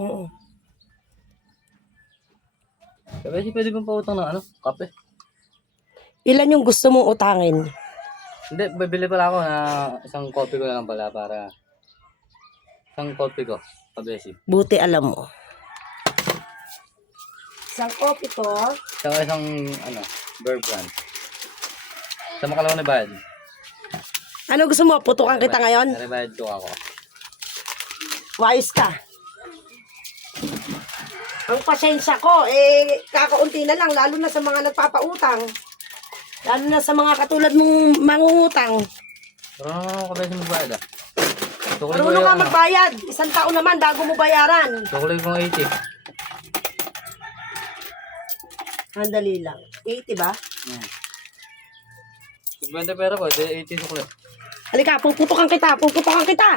Oo. Kasi pwede bang pautang ng ano? Kape? Ilan yung gusto mong utangin? Hindi, bibili pala ako na isang coffee ko na lang pala para... Isang coffee ko, pabesi. Buti alam mo. Isang coffee to. Saka isang, Bear Brand. Sa makalawa na bayad. Ano gusto mo? Putukan kita ngayon? Naribayad ko ako. Wise ka. Ang pasensya ko, kakaunti na lang, lalo na sa mga nagpapautang. Lalo na sa mga katulad mong mangungutang. Pero ano kabesi mo bayad Tukuloy ko Marunong ka magbayad. Isang taon naman bago mo bayaran. Tukuloy ko 80. Handali lang. 80 ba? 50 pera ko, 80 tukuloy. Halika, puputukan kita. Puputukan kita.